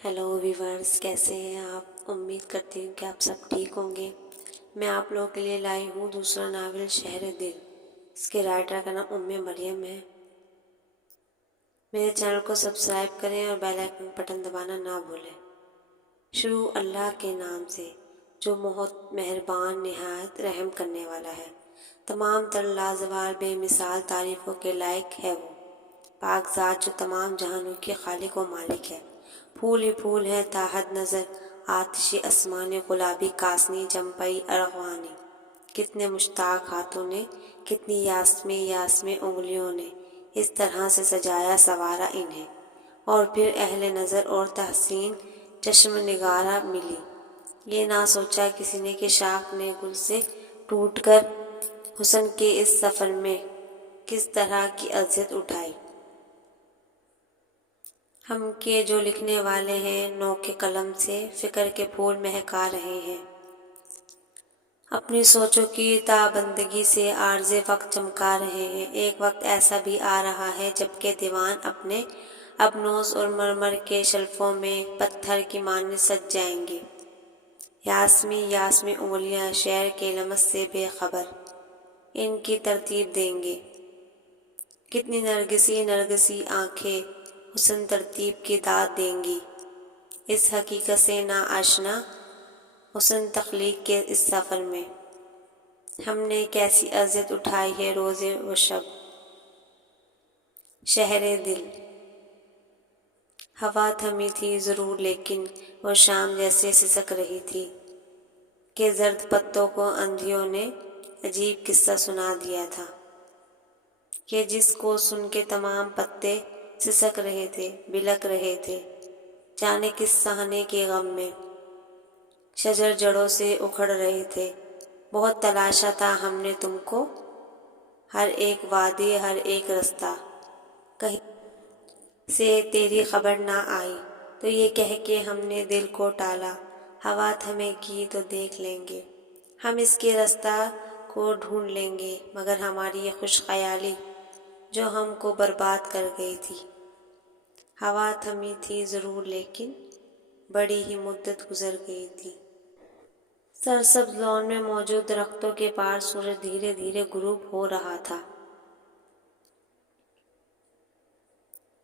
Hello viewers, कैसे हैं आप। उम्मीद करती हूँ कि आप सब ठीक होंगे। मैं आप लोगों के लिए लाई हूँ दूसरा नावल शहर दिल। इसके राइटर का नाम उम्मे मरियम है। मेरे चैनल को सब्सक्राइब करें और बेल आइकन बटन दबाना ना भूलें। शुरू अल्लाह के नाम से जो बहुत मेहरबान निहायत रहम करने वाला है। तमाम तर लाजवाल बेमिसाल तारीफ़ों के लायक है वो पाक ज़ात जो तमाम जहानों की खालिक व मालिक है। फूल ही फूल हैं ताहद नज़र आतिशी आसमानी गुलाबी कासनी जम्पई अरगवानी। कितने मुश्ताक हाथों ने कितनी यास्मी यास्मी उंगलियों ने इस तरह से सजाया सवारा इन्हें। और फिर अहले नज़र और तहसीन चश्म निगारा मिली। ये ना सोचा किसी ने कि शाख ने गुल से टूटकर हुस्न के इस सफ़र में किस तरह की अज़ियत उठाई। हम के जो लिखने वाले हैं नौ के कलम से फ़िक्र के फूल महका रहे हैं। अपनी सोचों की ताबंदगी से आर्ज़े वक्त चमका रहे हैं। एक वक्त ऐसा भी आ रहा है जबकि दीवान अपने अबनोस और मरमर के शल्फों में पत्थर की मानिंद सज जाएंगे। यास्मी यास्मी उंगलियां शेर के लमस से बेखबर इनकी तरतीब देंगे। कितनी नरगिसी नरगिसी आंखें हुस्न तरतीब की दाद देंगी। इस हकीकत से ना आशना हुस्न तख्लीक के इस सफ़र में हमने कैसी अज़ियत उठाई है रोज़े व शब। शहरे दिल हवा थमी थी ज़रूर लेकिन वो शाम जैसे सिसक रही थी कि जर्द पत्तों को अंधियों ने अजीब किस्सा सुना दिया था कि जिसको सुन के तमाम पत्ते सिसक रहे थे बिलक रहे थे जाने किस सहने के गम में। शजर जड़ों से उखड़ रहे थे। बहुत तलाशा था हमने तुमको हर एक वादी हर एक रास्ता कहीं से तेरी खबर ना आई तो ये कह के हमने दिल को टाला हवा थमेगी तो देख लेंगे हम इसके रास्ता को ढूंढ लेंगे। मगर हमारी ये खुश ख्याली जो हमको बर्बाद कर गई थी। हवा थमी थी ज़रूर लेकिन बड़ी ही मुद्दत गुजर गई थी। सरसब्ज़ लॉन में मौजूद दरख्तों के पार सूरज धीरे धीरे गुरूब हो रहा था।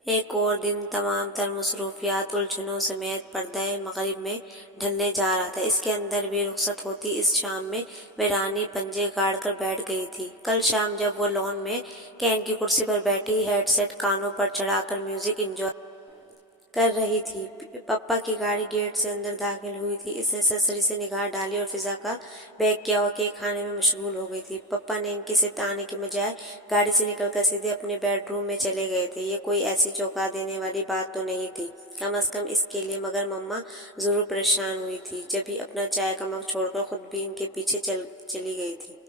एक और दिन तमाम तर मसरूफियात उलझनों समेत पर्दाए मगरिब में ढलने जा रहा था। इसके अंदर भी रुखसत होती इस शाम में वीरानी पंजे गाड़ कर बैठ गई थी। कल शाम जब वो लॉन में कैन की कुर्सी पर बैठी हेडसेट कानों पर चढ़ाकर म्यूजिक एंजॉय कर रही थी, पप्पा की गाड़ी गेट से अंदर दाखिल हुई थी। इसने ससरी से निगाह डाली और फिजा का बैग किया हुआ केक खाने में मशगूल हो गई थी। पप्पा ने इनकी सित आने के बजाय गाड़ी से निकलकर सीधे अपने बेडरूम में चले गए थे। ये कोई ऐसी चौंका देने वाली बात तो नहीं थी, कम अज कम इसके लिए, मगर मम्मा ज़रूर परेशान हुई थी जब भी अपना चाय का मग छोड़कर खुद भी इनके पीछे चली गई थी।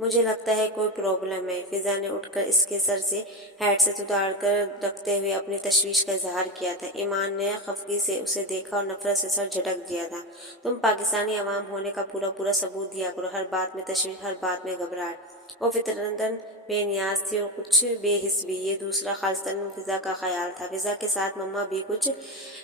मुझे लगता है कोई प्रॉब्लम है। फिजा ने उठकर इसके सर से हेडसेट उतार कर रखते हुए अपनी तशवीश का इजहार किया था। ईमान ने खफगी से उसे देखा और नफरत से सर झटक दिया था। तुम पाकिस्तानी अवाम होने का पूरा पूरा सबूत दिया करो। हर बात में तशवीश, हर बात में घबराहट। वो फितरतन बेनियाज थी और कुछ बेहिस भी। ये दूसरा खासतन फिजा का ख्याल था। फिजा के साथ मम्मा भी कुछ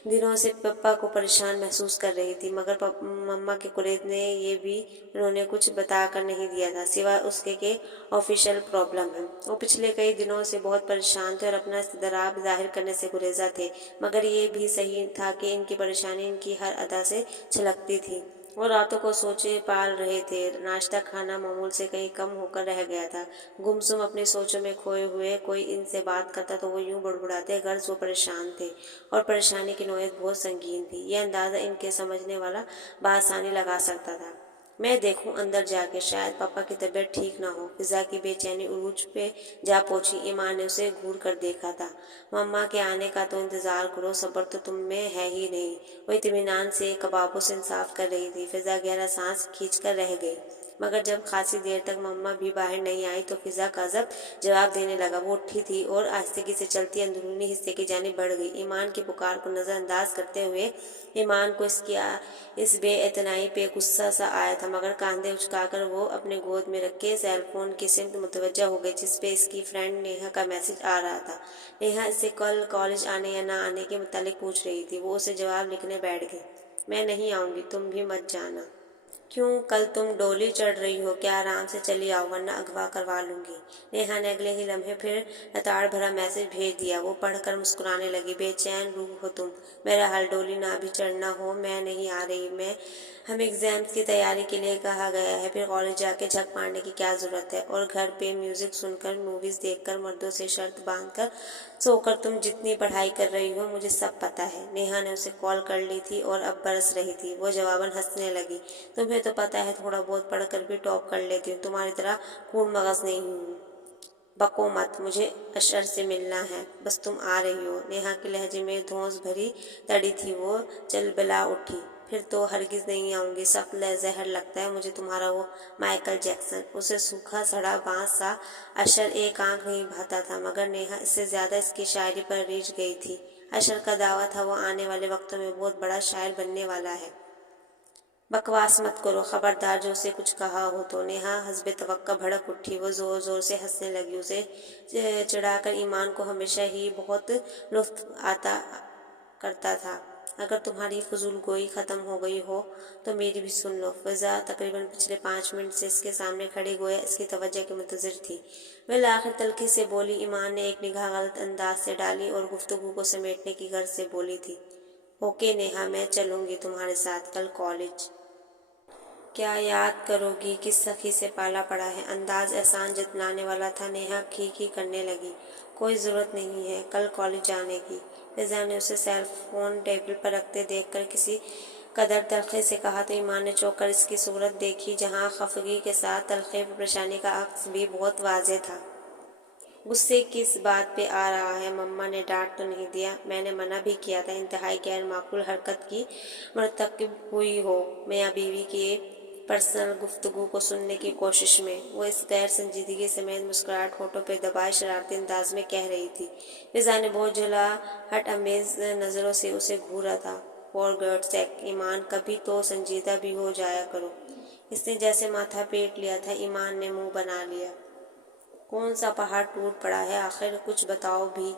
दिनों से पप्पा को परेशान महसूस कर रही थी, मगर मम्मा के कुरेदने ये भी उन्होंने कुछ बता कर नहीं दिया था सिवाय उसके के ऑफिशियल प्रॉब्लम है। वो पिछले कई दिनों से बहुत परेशान थे और अपना इस्तदराब जाहिर करने से गुरेजा थे, मगर ये भी सही था कि इनकी परेशानी इनकी हर अदा से छलकती थी। वो रातों को सोचे पाल रहे थे। नाश्ता खाना मामूल से कहीं कम होकर रह गया था। गुमसुम अपनी सोचों में खोए हुए कोई इनसे बात करता तो वो यूं बड़बड़ाते, गर्ज वो परेशान थे और परेशानी की नोयत बहुत संगीन थी। यह अंदाज़ा इनके समझने वाला बासानी लगा सकता था। मैं देखूं अंदर जाके, शायद पापा की तबीयत ठीक ना हो। फिजा की बेचैनी उरूज पे जा पहुंची। ईमान ने उसे घूर कर देखा था। मम्मा के आने का तो इंतजार करो, सब्र तो तुम में है ही नहीं। वो इत्मीनान से कबाबों से इंसाफ कर रही थी। फिजा गहरा सांस खींच कर रह गई। मगर जब खासी देर तक मम्मा भी बाहर नहीं आई तो फिजा काजब जवाब देने लगा। वो उठी थी और आहिस्तगी से चलती अंदरूनी हिस्से की जानिब बढ़ गई। ईमान की पुकार को नज़रअंदाज करते हुए ईमान को इस बेइतनाई पे गुस्सा सा आया था, मगर कांधे उचकाकर वो अपने गोद में रखे सेल फोन की सिमत मुतवज्जा हो गई, जिसपे इसकी फ्रेंड नेहा का मैसेज आ रहा था। नेहा इससे कल कॉलेज आने या ना आने के मुतालिक पूछ रही थी। वो उसे जवाब लिखने बैठ गई। मैं नहीं आऊँगी, तुम भी मत जाना। क्यों, कल तुम डोली चढ़ रही हो क्या? आराम से चली आओ वरना अगवा करवा लूंगी। नेहा ने अगले ही लम्हे फिर लताड़ भरा मैसेज भेज दिया। वो पढ़कर मुस्कुराने लगी। बेचैन रूह हो तुम, मेरा हाल डोली ना भी चढ़ना हो, मैं नहीं आ रही। हमें एग्जाम्स की तैयारी के लिए कहा गया है, फिर कॉलेज जाके झक मारने की क्या जरूरत है? और घर पे म्यूजिक सुनकर, मूवीज देखकर, मर्दों से शर्त बांधकर सोकर तुम जितनी पढ़ाई कर रही हो मुझे सब पता है। नेहा ने उसे कॉल कर ली थी और अब बरस रही थी। वो जवाबन हंसने लगी। तुम्हें तो पता है थोड़ा बहुत पढ़कर भी टॉप कर लेती हूँ, तुम्हारी तरह कूड़ मगज नहीं हूँ। बको मत, मुझे अशर से मिलना है, बस तुम आ रही हो। नेहा के लहजे में धौंस भरी तड़ी थी। वो चलबला उठी। फिर तो हरगिज नहीं आऊंगी, सब जहर लगता है मुझे तुम्हारा वो माइकल जैक्सन। उसे सूखा सड़ा बांस सा अशर एक आंख नहीं भाता था, मगर नेहा इससे ज्यादा इसकी शायरी पर रीझ गई थी। अशर का दावा था वो आने वाले वक्तों में बहुत बड़ा शायर बनने वाला है। बकवास मत करो, खबरदार जो उसे कुछ कहा हो तो। नेहा हस्बे तवक्का भड़क उठी। वो जोर जोर से हंसने लगी। उसे चिढ़ाकर ईमान को हमेशा ही बहुत लुत्फ आता करता था। अगर तुम्हारी फजूल गोई ख़त्म हो गई हो तो मेरी भी सुन लो। फिजा तकरीबन पिछले 5 मिनट से इसके सामने खड़ी गोया इसकी तवज्जो की मुंतज़िर थी। वह आखिर तल्खी से बोली। ईमान ने एक निगाह गलत अंदाज से डाली और गुफ्तगू को समेटने की गर्ज से बोली थी, ओके नेहा, मैं चलूँगी तुम्हारे साथ कल कॉलेज। क्या याद करोगी किस सखी से पाला पड़ा है? अंदाज एहसान जतलाने वाला था। नेहा खी करने लगी। कोई ज़रूरत नहीं है कल कॉलेज जाने की। फिजा ने उसे सेल फोन टेबल पर रखते देखकर किसी कदर तलखे से कहा तो ईमान ने चौंक कर इसकी सूरत देखी, जहाँ खफगी के साथ तलखे पर परेशानी का अक्स भी बहुत वाज़ेह था। गुस्से किस बात पे आ रहा है? मम्मा ने डांट तो नहीं दिया? मैंने मना भी किया था। इंतहाई गैर माकूल हरकत की मरतकब हुई हो मियाँ बीवी के पर्सनल गुफ्तगू को सुनने की कोशिश में। वो इस गैर संजीदगी समेत मुस्कुराहट होठों पे दबाए शरारती अंदाज में कह रही थी। फिजा ने बहुत झुला हट अमेज नज़रों से उसे घूरा था। फॉर गॉड सेक ईमान, कभी तो संजीदा भी हो जाया करो। इसने जैसे माथा पेट लिया था। ईमान ने मुंह बना लिया। कौन सा पहाड़ टूट पड़ा है आखिर, कुछ बताओ भी।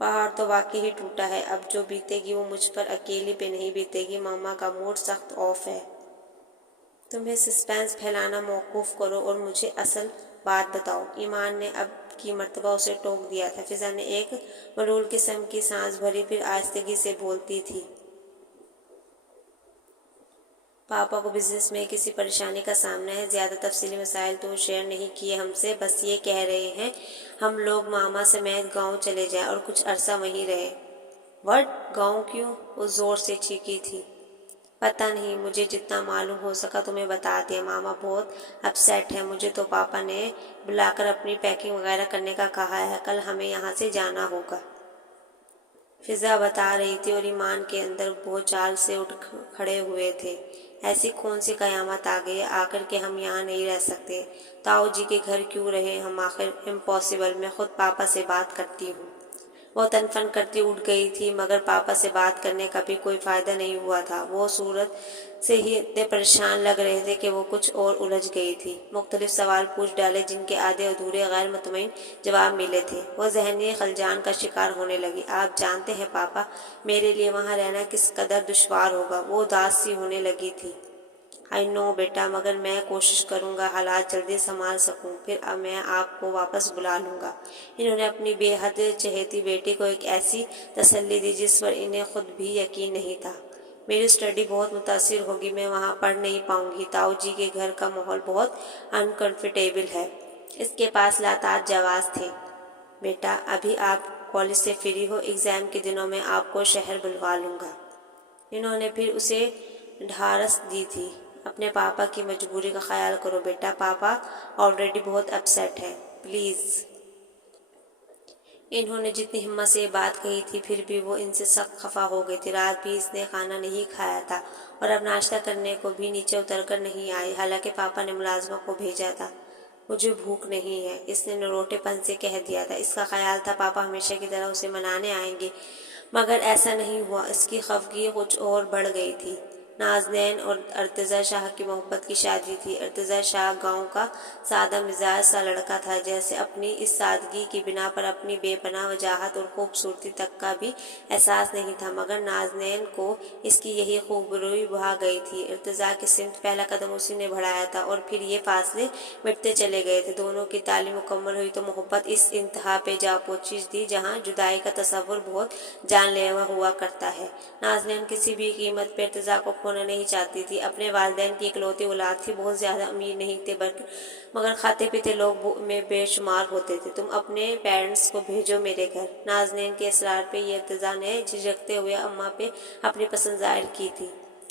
पहाड़ तो वाकई ही टूटा है। अब जो बीतेगी वो मुझ पर अकेली पे नहीं बीतेगी। मामा का मूड सख्त ऑफ है। तुम्हें सस्पेंस फैलाना मौकूफ करो और मुझे असल बात बताओ। ईमान ने अब की मर्तबा उसे टोक दिया था। फिजा ने एक मलूल किस्म की सांस भरी, फिर आहिस्तगी से बोलती थी, पापा को बिजनेस में किसी परेशानी का सामना है। ज़्यादा तफसीली मसाइल तो शेयर नहीं किए हमसे, बस ये कह रहे हैं हम लोग मामा समेत गांव चले जाएं और कुछ अरसा वहीं रहे। व्हाट, गांव क्यों? वो ज़ोर से चीखी थी। पता नहीं, मुझे जितना मालूम हो सका तुम्हें बता दिया। मामा बहुत अपसेट है। मुझे तो पापा ने बुलाकर अपनी पैकिंग वगैरह करने का कहा है। कल हमें यहाँ से जाना होगा। फिजा बता रही थी और ईमान के अंदर भौचाल से उठ खड़े हुए थे। ऐसी कौन सी कयामत आ गई आकर के हम यहाँ नहीं रह सकते? ताऊ जी के घर क्यों रहे हम आखिर? इम्पॉसिबल, मैं खुद पापा से बात करती हूँ। वो तनफन करती उठ गई थी, मगर पापा से बात करने का भी कोई फ़ायदा नहीं हुआ था। वो सूरत से ही इतने परेशान लग रहे थे कि वो कुछ और उलझ गई थी। मुख्तलिफ सवाल पूछ डाले जिनके आधे अधूरे गैर मुतमईन जवाब मिले थे। वो जहनी खलजान का शिकार होने लगी। आप जानते हैं पापा, मेरे लिए वहाँ रहना किस कदर दुश्वार होगा। वो उदास सी होने लगी थी। आई नो बेटा, मगर मैं कोशिश करूँगा हालात जल्दी संभाल सकूँ, फिर अब मैं आपको वापस बुला लूँगा। इन्होंने अपनी बेहद चहेती बेटी को एक ऐसी तसल्ली दी जिस पर इन्हें खुद भी यकीन नहीं था। मेरी स्टडी बहुत मुतासिर होगी, मैं वहाँ पढ़ नहीं पाऊँगी। ताऊ जी के घर का माहौल बहुत अनकंफर्टेबल है। इसके पास लातार जवाब थे। बेटा, अभी आप कॉलेज से फ्री हो, एग्ज़ाम के दिनों में आपको शहर बुलवा लूँगा। इन्होंने फिर उसे ढारस दी थी। अपने पापा की मजबूरी का ख्याल करो बेटा, पापा ऑलरेडी बहुत अपसेट है, प्लीज़। انہوں نے جتنی ہمت سے یہ بات کہی تھی پھر بھی وہ ان سے سخت خفا ہو گئی تھی۔ رات بھی اس نے کھانا نہیں کھایا تھا اور اب ناشتہ کرنے کو بھی نیچے اتر کر نہیں آئی، حالانکہ پاپا نے ملازمہ کو بھیجا تھا۔ مجھے بھوک نہیں ہے، اس نے نروٹے پن سے کہہ دیا تھا۔ اس کا خیال تھا پاپا ہمیشہ کی طرح اسے منانے آئیں گے، مگر ایسا نہیں ہوا۔ اس کی خفگی کچھ اور بڑھ گئی تھی۔ نازنین اور ارتضیٰ شاہ کی محبت کی شادی تھی۔ ارتضیٰ شاہ گاؤں کا سادہ مزاج سا لڑکا تھا، جیسے اپنی اس سادگی کی بنا پر اپنی بے پناہ وجاہت اور خوبصورتی تک کا بھی احساس نہیں تھا، مگر نازنین کو اس کی یہی خوبروئی بھا گئی تھی۔ ارتضیٰ کی سمت پہلا قدم اسی نے بڑھایا تھا اور پھر یہ فاصلے مٹتے چلے گئے تھے۔ دونوں کی تعلیم مکمل ہوئی تو محبت اس انتہا پہ جا پہنچی تھی جہاں جدائی کا تصور بہت جان لیوا ہوا کرتا ہے۔ نازنین کسی بھی قیمت پہ ارتضیٰ کو کھونا نہیں چاہتی تھی۔ اپنے والدین کی اکلوتی اولاد تھی، بہت زیادہ امیر نہیں تھے مگر کھاتے پیتے لوگ میں بے شمار ہوتے تھے۔ تم اپنے پیرنٹس کو بھیجو میرے گھر۔ نازنین کے اصرار پہ یہ ارتضیٰ نے جھجکتے ہوئے اماں پہ اپنی پسند ظاہر کی تھی،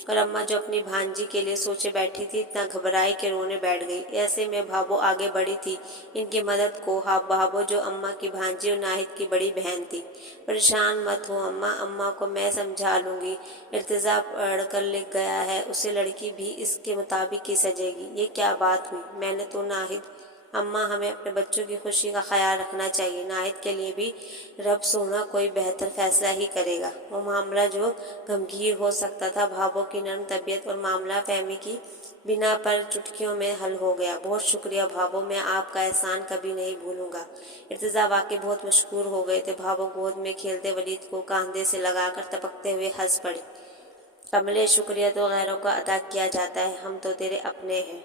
اور اماں جو اپنی بھانجی کے لیے سوچے بیٹھی تھی اتنا گھبرائی کہ رونے بیٹھ گئی۔ ایسے میں بھابو آگے بڑھی تھی ان کی مدد کو۔ بھابو جو اماں کی بھانجی اور ناہید کی بڑی بہن تھی۔ پریشان مت ہو اماں، اماں کو میں سمجھا لوں گی۔ ارتضیٰ پڑھ کر لکھ گیا ہے، اسے لڑکی بھی اس کے مطابق ہی سجے گی۔ یہ کیا بات ہوئی؟ میں نے تو ناہید اماں، ہمیں اپنے بچوں کی خوشی کا خیال رکھنا چاہیے۔ ناہید کے لیے بھی رب سونا کوئی بہتر فیصلہ ہی کرے گا۔ وہ معاملہ جو گمگیر ہو سکتا تھا، بھابو کی نرم طبیعت اور معاملہ فہمی کی بنا پر چٹکیوں میں حل ہو گیا۔ بہت شکریہ بھابو، میں آپ کا احسان کبھی نہیں بھولوں گا۔ ارتضیٰ واقعی بہت مشکور ہو گئے تھے۔ بھابو گود میں کھیلتے ولید کو کاندھے سے لگا کر ٹپکتے ہوئے ہنس پڑی۔ کملے، شکریہ تو غیروں کا ادا کیا جاتا ہے، ہم تو تیرے اپنے ہیں۔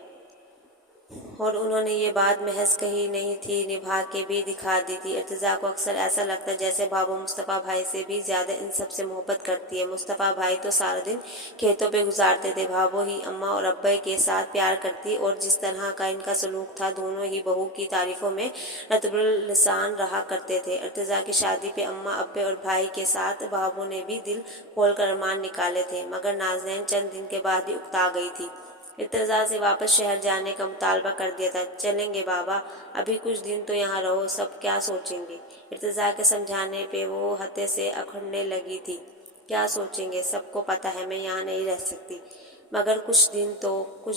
اور انہوں نے یہ بات محض کہی نہیں تھی، نبھا کے بھی دکھا دی تھی۔ ارتضیٰ کو اکثر ایسا لگتا جیسے بھابو مصطفیٰ بھائی سے بھی زیادہ ان سب سے محبت کرتی ہے۔ مصطفیٰ بھائی تو سارا دن کھیتوں پہ گزارتے تھے، بھابو ہی اماں اور ابے کے ساتھ پیار کرتی، اور جس طرح کا ان کا سلوک تھا، دونوں ہی بہو کی تعریفوں میں رطب اللسان رہا کرتے تھے۔ ارتضیٰ کی شادی پہ اماں، ابے اور بھائی کے ساتھ بھابو نے بھی دل کھول کر ارمان نکالے تھے، مگر نازنین چند دن کے بعد ہی اکتا گئی تھی۔ ارتضیٰ سے واپس شہر جانے کا مطالبہ کر دیا تھا۔ چلیں گے بابا، ابھی کچھ دن تو یہاں رہو، سب کیا سوچیں گے؟ ارتضیٰ کے سمجھانے پہ وہ ہتے سے اکھڑنے لگی تھی۔ کیا سوچیں گے؟ سب کو پتہ ہے میں یہاں نہیں رہ سکتی، مگر کچھ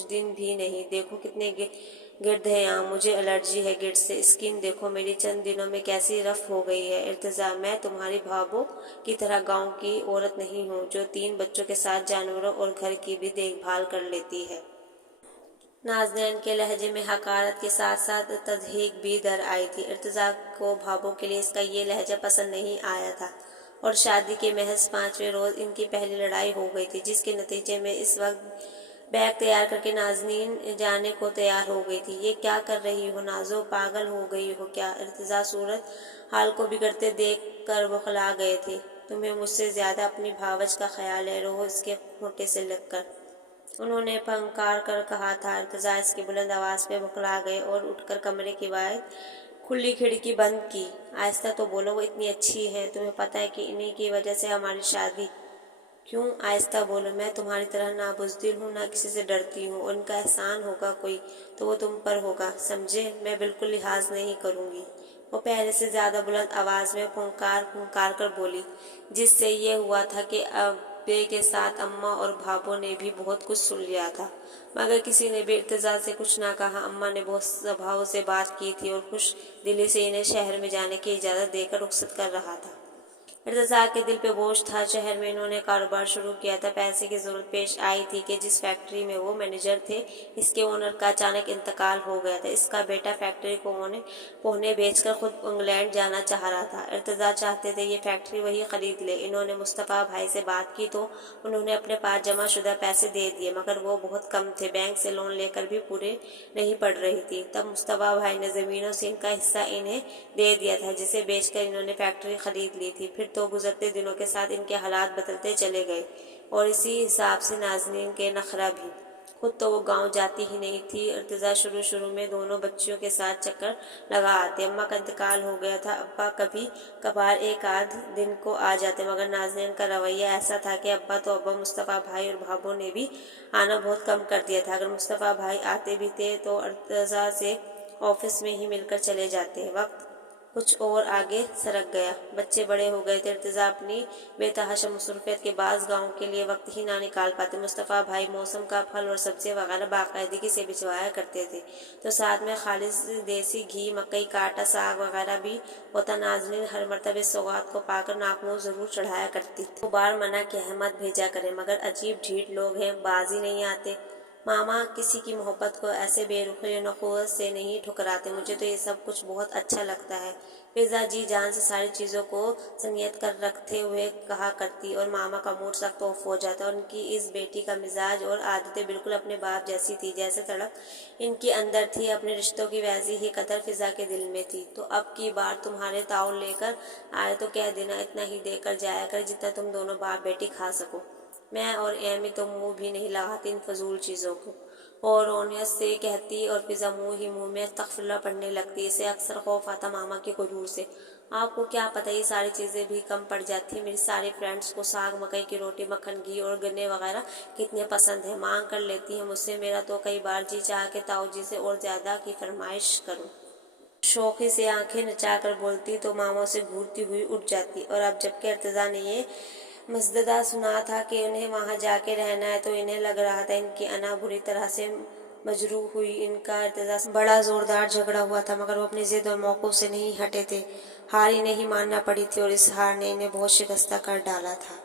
دن بھی نہیں۔ دیکھو کتنے گرد ہیں یہاں، مجھے الرجی ہے گرد سے، اسکن دیکھو میری چند دنوں میں کیسی رف ہو گئی ہے۔ ارتضیٰ، میں تمہاری بھابو کی طرح گاؤں کی عورت نہیں ہوں جو 3 بچوں کے ساتھ جانوروں اور گھر کی بھی دیکھ بھال کر لیتی ہے۔ نازنین کے لہجے میں حقارت کے ساتھ ساتھ تضحیک بھی در آئی تھی۔ ارتضیٰ کو بھابو کے لیے اس کا یہ لہجہ پسند نہیں آیا تھا، اور شادی کے محض 5ویں روز ان کی پہلی لڑائی ہو گئی تھی، جس کے نتیجے میں اس وقت بیگ تیار کر کے نازنین جانے کو تیار ہو گئی تھی۔ یہ کیا کر رہی ہو نازو، پاگل ہو گئی ہو کیا؟ ارتضیٰ صورت حال کو بگڑتے دیکھ کر بوکھلا گئے تھے۔ تمہیں مجھ سے زیادہ اپنی بھاوج کا خیال ہے، رہو اس کے کھوٹے سے لگ کر، انہوں نے پھنکار کر کہا تھا۔ ارتضیٰ اس کی بلند آواز پہ بوکھلا گئے اور اٹھ کر کمرے کی باہر کھلی کھڑکی بند کی۔ آہستہ تو بولو، وہ اتنی اچھی ہیں، تمہیں پتہ ہے کہ انہی کی وجہ سے ہماری شادی۔ کیوں آہستہ بولو، میں تمہاری طرح نہ بزدل ہوں، نہ کسی سے ڈرتی ہوں۔ ان کا احسان ہوگا کوئی تو وہ تم پر ہوگا، سمجھے؟ میں بالکل لحاظ نہیں کروں گی، وہ پہلے سے زیادہ بلند آواز میں پھنکار کر بولی، جس سے یہ ہوا تھا کہ ابے کے ساتھ اماں اور بھابو نے بھی بہت کچھ سن لیا تھا، مگر کسی نے بھی ارتضیٰ سے کچھ نہ کہا۔ اماں نے بہت سبھاؤ سے بات کی تھی اور خوش دلی سے انہیں شہر میں جانے کی اجازت دے کر رخصت کر رہا تھا۔ ارتضیٰ کے دل پہ بوجھ تھا۔ شہر میں انہوں نے کاروبار شروع کیا تھا، پیسے کی ضرورت پیش آئی تھی کہ جس فیکٹری میں وہ مینیجر تھے، اس کے اونر کا اچانک انتقال ہو گیا تھا۔ اس کا بیٹا فیکٹری کو پونے بیچ کر خود انگلینڈ جانا چاہ رہا تھا۔ ارتضیٰ چاہتے تھے یہ فیکٹری وہی خرید لے۔ انہوں نے مصطفیٰ بھائی سے بات کی تو انہوں نے اپنے پاس جمع شدہ پیسے دے دیے، مگر وہ بہت کم تھے، بینک سے لون لے کر بھی پورے نہیں پڑ رہی تھی۔ تب مصطفیٰ بھائی نے زمینوں سے ان کا حصہ انہیں دے دیا تھا، جسے بیچ کر انہوں نے فیکٹری خرید لی تھی۔ پھر تو گزرتے دنوں کے ساتھ ان کے حالات بدلتے چلے گئے، اور اسی حساب سے نازنین کے نخرہ بھی۔ خود تو وہ گاؤں جاتی ہی نہیں تھی۔ ارتضیٰ شروع میں دونوں بچیوں کے ساتھ چکر لگا آتے۔ اماں کا انتقال ہو گیا تھا، ابا کبھی کبھار ایک آدھ دن کو آ جاتے، مگر نازنین کا رویہ ایسا تھا کہ ابا مصطفیٰ بھائی اور بھابو نے بھی آنا بہت کم کر دیا تھا۔ اگر مصطفیٰ بھائی آتے بھی تھے تو ارتضیٰ سے آفس میں ہی مل کر چلے جاتے۔ وقت کچھ اور آگے سرک گیا۔ بچے بڑے ہو گئے تھے، ارتضیٰ اپنی بے تحاشا مصروفیت کے باعث گاؤں کے لیے وقت ہی نہ نکال پاتے۔ مصطفیٰ بھائی موسم کا پھل اور سبزیاں وغیرہ باقاعدگی سے بھجوایا کرتے تھے، تو ساتھ میں خالص دیسی گھی، مکئی کا آٹا، ساگ وغیرہ بھی ہوتا۔ ناظرین ہر مرتبہ اس سوغات کو پا کر ناک منہ ضرور چڑھایا کرتی تھی۔ 2 بار منع کیا ہے مت بھیجا کریں، مگر عجیب ڈھیٹ لوگ ہیں، باز ہی نہیں آتے۔ ماما کسی کی محبت کو ایسے بے رخی و نخوت سے نہیں ٹھکراتے۔ مجھے تو یہ سب کچھ بہت اچھا لگتا ہے، فضا جی جان سے ساری چیزوں کو سنیت کر رکھتے ہوئے کہا کرتی، اور ماما کا موڈ سخت آف ہو جاتا۔ ان کی اس بیٹی کا مزاج اور عادتیں بالکل اپنے باپ جیسی تھی، جیسے تڑپ ان کے اندر تھی، اپنے رشتوں کی ویسی ہی قدر فضا کے دل میں تھی۔ تو اب کی بار تمہارے تعاون لے کر آئے تو کہہ دینا اتنا ہی دے کر جایا کرے جتنا تم دونوں باپ بیٹی کھا سکو۔ میں اور ایمی تو منہ بھی نہیں لگاتی ان فضول چیزوں کو، اور رونیت سے کہتی، اور فضا منہ ہی منہ میں استغفراللہ پڑھنے لگتی۔ اسے اکثر خوف آتا ماما کے غرور سے۔ آپ کو کیا پتہ یہ ساری چیزیں بھی کم پڑ جاتی ہیں، میری ساری فرینڈس کو ساگ، مکئی کی روٹی، مکھن، گھی اور گنے وغیرہ کتنے پسند ہیں، مانگ کر لیتی ہیں مجھ سے۔ میرا تو کئی بار جی چاہا کہ تاؤ جی سے اور زیادہ کی فرمائش کروں۔ شوخی سے آنکھیں نچا کر بولتی تو ماما سے گھورتی ہوئی اٹھ جاتی، اور اب جب کہ ارتضیٰ نے یہ مزدہ سنا تھا کہ انہیں وہاں جا کے رہنا ہے، تو انہیں لگ رہا تھا ان کی انا بری طرح سے مجروح ہوئی۔ ان کا ارتضیٰ سے بڑا زوردار جھگڑا ہوا تھا، مگر وہ اپنی ضد اور موقف سے نہیں ہٹے تھے۔ ہار انہیں ہی ماننا پڑی تھی، اور اس ہار نے انہیں بہت شکستہ کر ڈالا تھا۔